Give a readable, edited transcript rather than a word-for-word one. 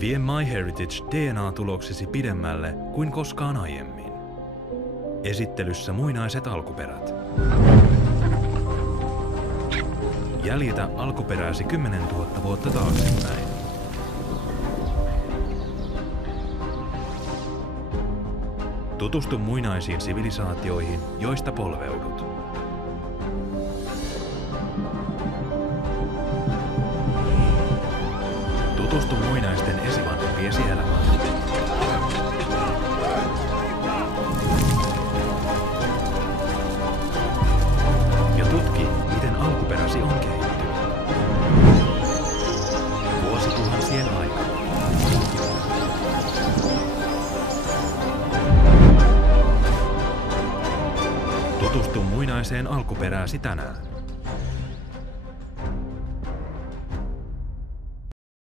Vie MyHeritage DNA-tuloksesi pidemmälle kuin koskaan aiemmin. Esittelyssä muinaiset alkuperät. Jäljitä alkuperäsi 10 000 vuotta taaksepäin. Tutustu muinaisiin sivilisaatioihin, joista polveudut. Tutustu muinaisten esivanhempiesi elämään. Ja tutki, miten alkuperäsi on kehittynyt. Vuosituhansien aikana. Tutustu muinaiseen alkuperääsi tänään.